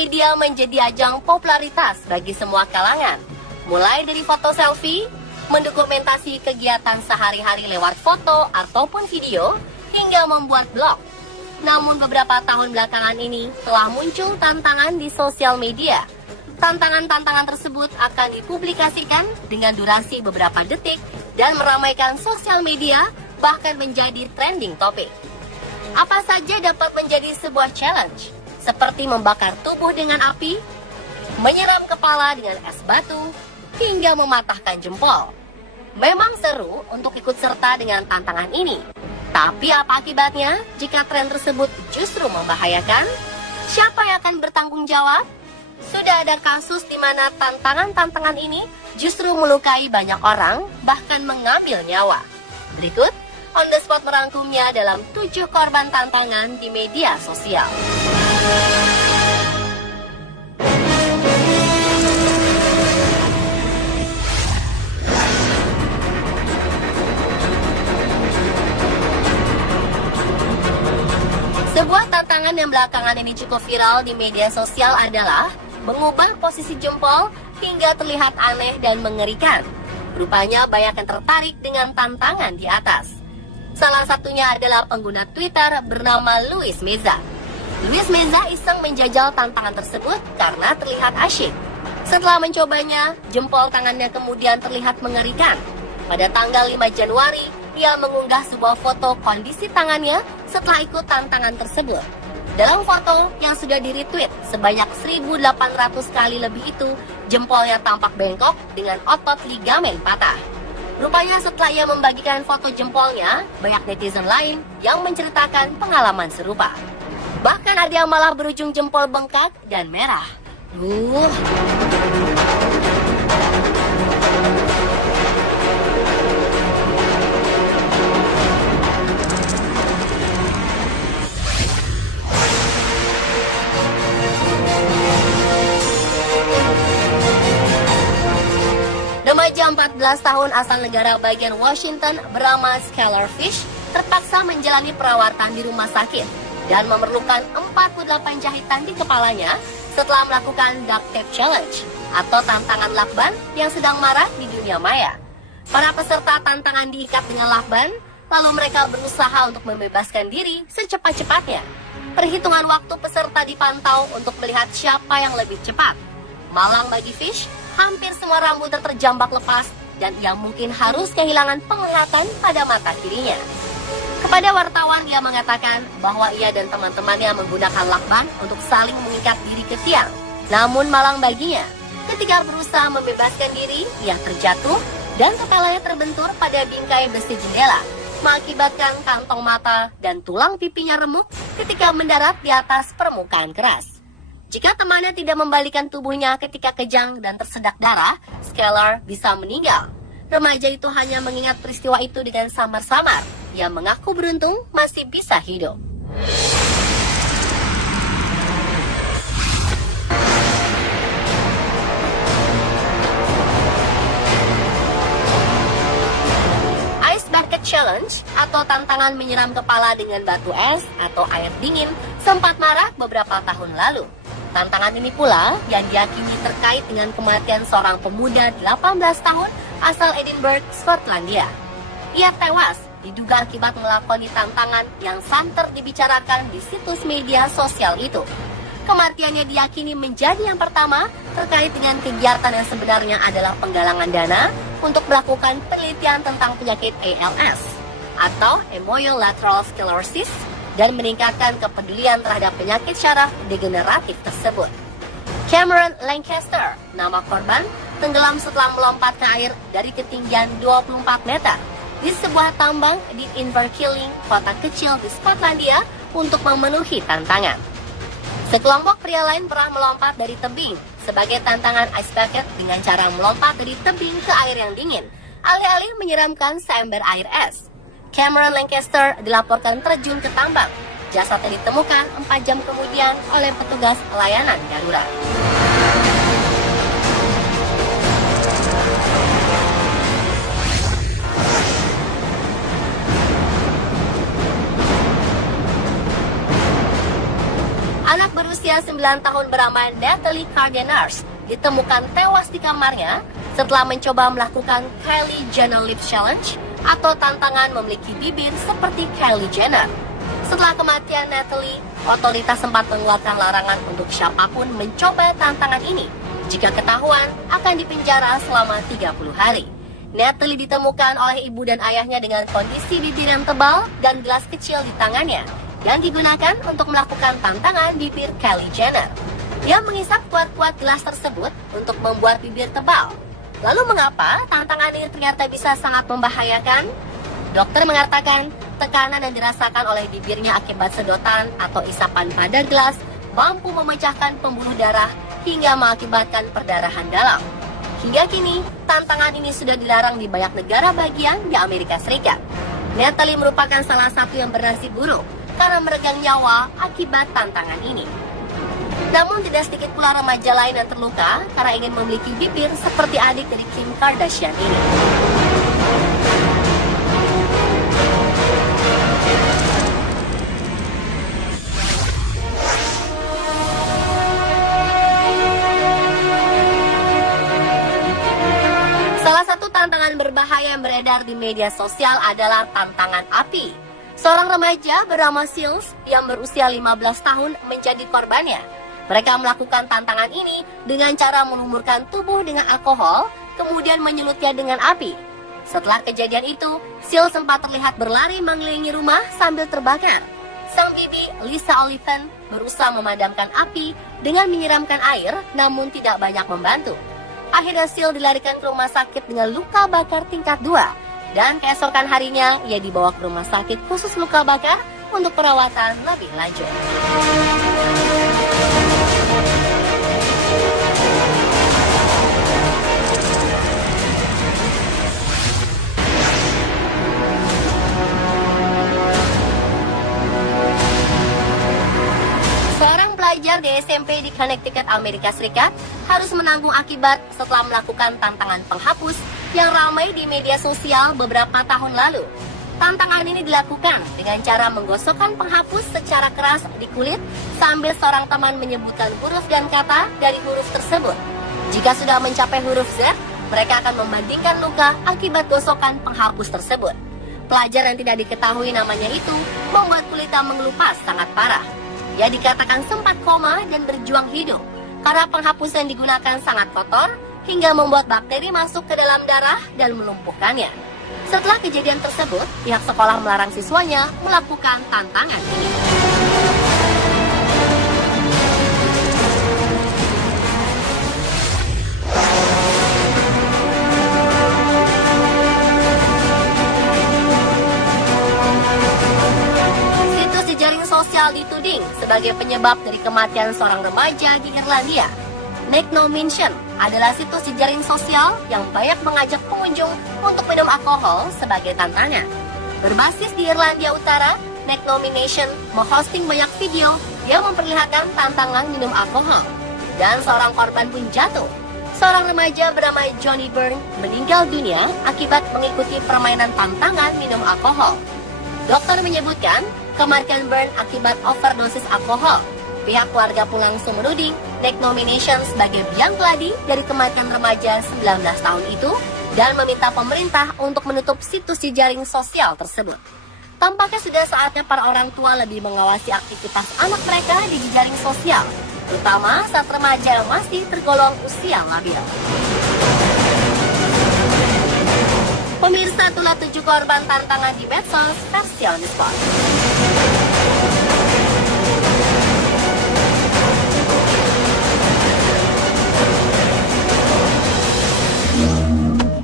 media menjadi ajang popularitas bagi semua kalangan. Mulai dari foto selfie, mendokumentasi kegiatan sehari-hari lewat foto ataupun video, hingga membuat blog. Namun beberapa tahun belakangan ini telah muncul tantangan di sosial media. Tantangan-tantangan tersebut akan dipublikasikan dengan durasi beberapa detik dan meramaikan sosial media, bahkan menjadi trending topik. Apa saja dapat menjadi sebuah challenge, seperti membakar tubuh dengan api, menyiram kepala dengan es batu, hingga mematahkan jempol. Memang seru untuk ikut serta dengan tantangan ini. Tapi apa akibatnya jika tren tersebut justru membahayakan? Siapa yang akan bertanggung jawab? Sudah ada kasus di mana tantangan-tantangan ini justru melukai banyak orang, bahkan mengambil nyawa. Berikut, On The Spot merangkumnya dalam 7 korban tantangan di media sosial. Sebuah tantangan yang belakangan ini cukup viral di media sosial adalah mengubah posisi jempol hingga terlihat aneh dan mengerikan. Rupanya banyak yang tertarik dengan tantangan di atas. Salah satunya adalah pengguna Twitter bernama Luis Meza. Luis Meza iseng menjajal tantangan tersebut karena terlihat asyik. Setelah mencobanya, jempol tangannya kemudian terlihat mengerikan. Pada tanggal 5 Januari, ia mengunggah sebuah foto kondisi tangannya setelah ikut tantangan tersebut. Dalam foto yang sudah di-retweet sebanyak 1.800 kali lebih itu, jempolnya tampak bengkok dengan otot ligamen patah. Rupanya setelah ia membagikan foto jempolnya, banyak netizen lain yang menceritakan pengalaman serupa. Bahkan ada yang malah berujung jempol bengkak dan merah. 14 tahun asal negara bagian Washington bernama Skylar Fish terpaksa menjalani perawatan di rumah sakit dan memerlukan 48 jahitan di kepalanya setelah melakukan duct tape challenge atau tantangan lakban yang sedang marak di dunia maya. Para peserta tantangan diikat dengan lakban, lalu mereka berusaha untuk membebaskan diri secepat-cepatnya. Perhitungan waktu peserta dipantau untuk melihat siapa yang lebih cepat. Malang bagi Fish, hampir semua rambutnya terjambak lepas dan ia mungkin harus kehilangan penglihatan pada mata kirinya. Kepada wartawan ia mengatakan bahwa ia dan teman-temannya menggunakan lakban untuk saling mengikat diri ke tiang. Namun malang baginya, ketika berusaha membebaskan diri, ia terjatuh dan kepalanya terbentur pada bingkai besi jendela, mengakibatkan kantong mata dan tulang pipinya remuk ketika mendarat di atas permukaan keras. Jika temannya tidak membalikan tubuhnya ketika kejang dan tersedak darah, Skylar bisa meninggal. Remaja itu hanya mengingat peristiwa itu dengan samar-samar. Ia mengaku beruntung masih bisa hidup. Ice Bucket Challenge atau tantangan menyiram kepala dengan batu es atau air dingin sempat marak beberapa tahun lalu. Tantangan ini pula yang diyakini terkait dengan kematian seorang pemuda 18 tahun asal Edinburgh, Skotlandia. Ia tewas diduga akibat melakoni tantangan yang santer dibicarakan di situs media sosial itu. Kematiannya diyakini menjadi yang pertama terkait dengan kegiatan yang sebenarnya adalah penggalangan dana untuk melakukan penelitian tentang penyakit ALS atau Amyotrophic Sclerosis dan meningkatkan kepedulian terhadap penyakit syaraf degeneratif tersebut. Cameron Lancaster, nama korban, tenggelam setelah melompat ke air dari ketinggian 24 meter di sebuah tambang di Inverkeithing, kota kecil di Skotlandia, untuk memenuhi tantangan. Sekelompok pria lain pernah melompat dari tebing sebagai tantangan ice bucket dengan cara melompat dari tebing ke air yang dingin, alih-alih menyiramkan seember air es. Cameron Lancaster dilaporkan terjun ke tambang. Jasadnya ditemukan 4 jam kemudian oleh petugas layanan darurat. Anak berusia 9 tahun bernama Natalie Cardenas ditemukan tewas di kamarnya setelah mencoba melakukan Kylie Jenner Lip Challenge atau tantangan memiliki bibir seperti Kylie Jenner. Setelah kematian Natalie, otoritas sempat mengeluarkan larangan untuk siapapun mencoba tantangan ini. Jika ketahuan, akan dipenjara selama 30 hari. Natalie ditemukan oleh ibu dan ayahnya dengan kondisi bibir yang tebal dan gelas kecil di tangannya yang digunakan untuk melakukan tantangan bibir Kylie Jenner. Dia menghisap kuat-kuat gelas tersebut untuk membuat bibir tebal. Lalu mengapa tantangan ini ternyata bisa sangat membahayakan? Dokter mengatakan tekanan yang dirasakan oleh bibirnya akibat sedotan atau isapan pada gelas mampu memecahkan pembuluh darah hingga mengakibatkan perdarahan dalam. Hingga kini, tantangan ini sudah dilarang di banyak negara bagian di Amerika Serikat. Natalie merupakan salah satu yang bernasib buruk karena meregang nyawa akibat tantangan ini. Namun tidak sedikit pula remaja lain yang terluka karena ingin memiliki bibir seperti adik dari Kim Kardashian ini. Salah satu tantangan berbahaya yang beredar di media sosial adalah tantangan api. Seorang remaja bernama Sils yang berusia 15 tahun menjadi korbannya. Mereka melakukan tantangan ini dengan cara melumurkan tubuh dengan alkohol, kemudian menyulutnya dengan api. Setelah kejadian itu, Sils sempat terlihat berlari mengelilingi rumah sambil terbakar. Sang bibi, Lisa Oliphant, berusaha memadamkan api dengan menyiramkan air, namun tidak banyak membantu. Akhirnya Sil dilarikan ke rumah sakit dengan luka bakar tingkat 2. Dan keesokan harinya, ia dibawa ke rumah sakit khusus luka bakar untuk perawatan lebih lanjut. Seorang pelajar di SMP di Connecticut, Amerika Serikat harus menanggung akibat setelah melakukan tantangan penghapus yang ramai di media sosial beberapa tahun lalu. Tantangan ini dilakukan dengan cara menggosokkan penghapus secara keras di kulit sambil seorang teman menyebutkan huruf dan kata dari huruf tersebut. Jika sudah mencapai huruf Z, mereka akan membandingkan luka akibat gosokan penghapus tersebut. Pelajar yang tidak diketahui namanya itu membuat kulitnya mengelupas sangat parah. Ia dikatakan sempat koma dan berjuang hidup karena penghapus yang digunakan sangat kotor hingga membuat bakteri masuk ke dalam darah dan melumpuhkannya. Setelah kejadian tersebut, pihak sekolah melarang siswanya melakukan tantangan ini. Situs jejaring sosial dituding sebagai penyebab dari kematian seorang remaja di Irlandia. Make No Mention adalah situs jejaring sosial yang banyak mengajak pengunjung untuk minum alkohol sebagai tantangan. Berbasis di Irlandia Utara, Make No Mention menghosting banyak video yang memperlihatkan tantangan minum alkohol. Dan seorang korban pun jatuh. Seorang remaja bernama Johnny Byrne meninggal dunia akibat mengikuti permainan tantangan minum alkohol. Dokter menyebutkan kematian Byrne akibat overdosis alkohol. Pihak keluarga pun langsung menuding Make No Mention sebagai biang keladi dari kematian remaja 19 tahun itu dan meminta pemerintah untuk menutup situs jejaring sosial tersebut. Tampaknya sudah saatnya para orang tua lebih mengawasi aktivitas anak mereka di jejaring sosial, terutama saat remaja yang masih tergolong usia labil. Pemirsa, itulah 7 korban tantangan di medsos versi On The Spot.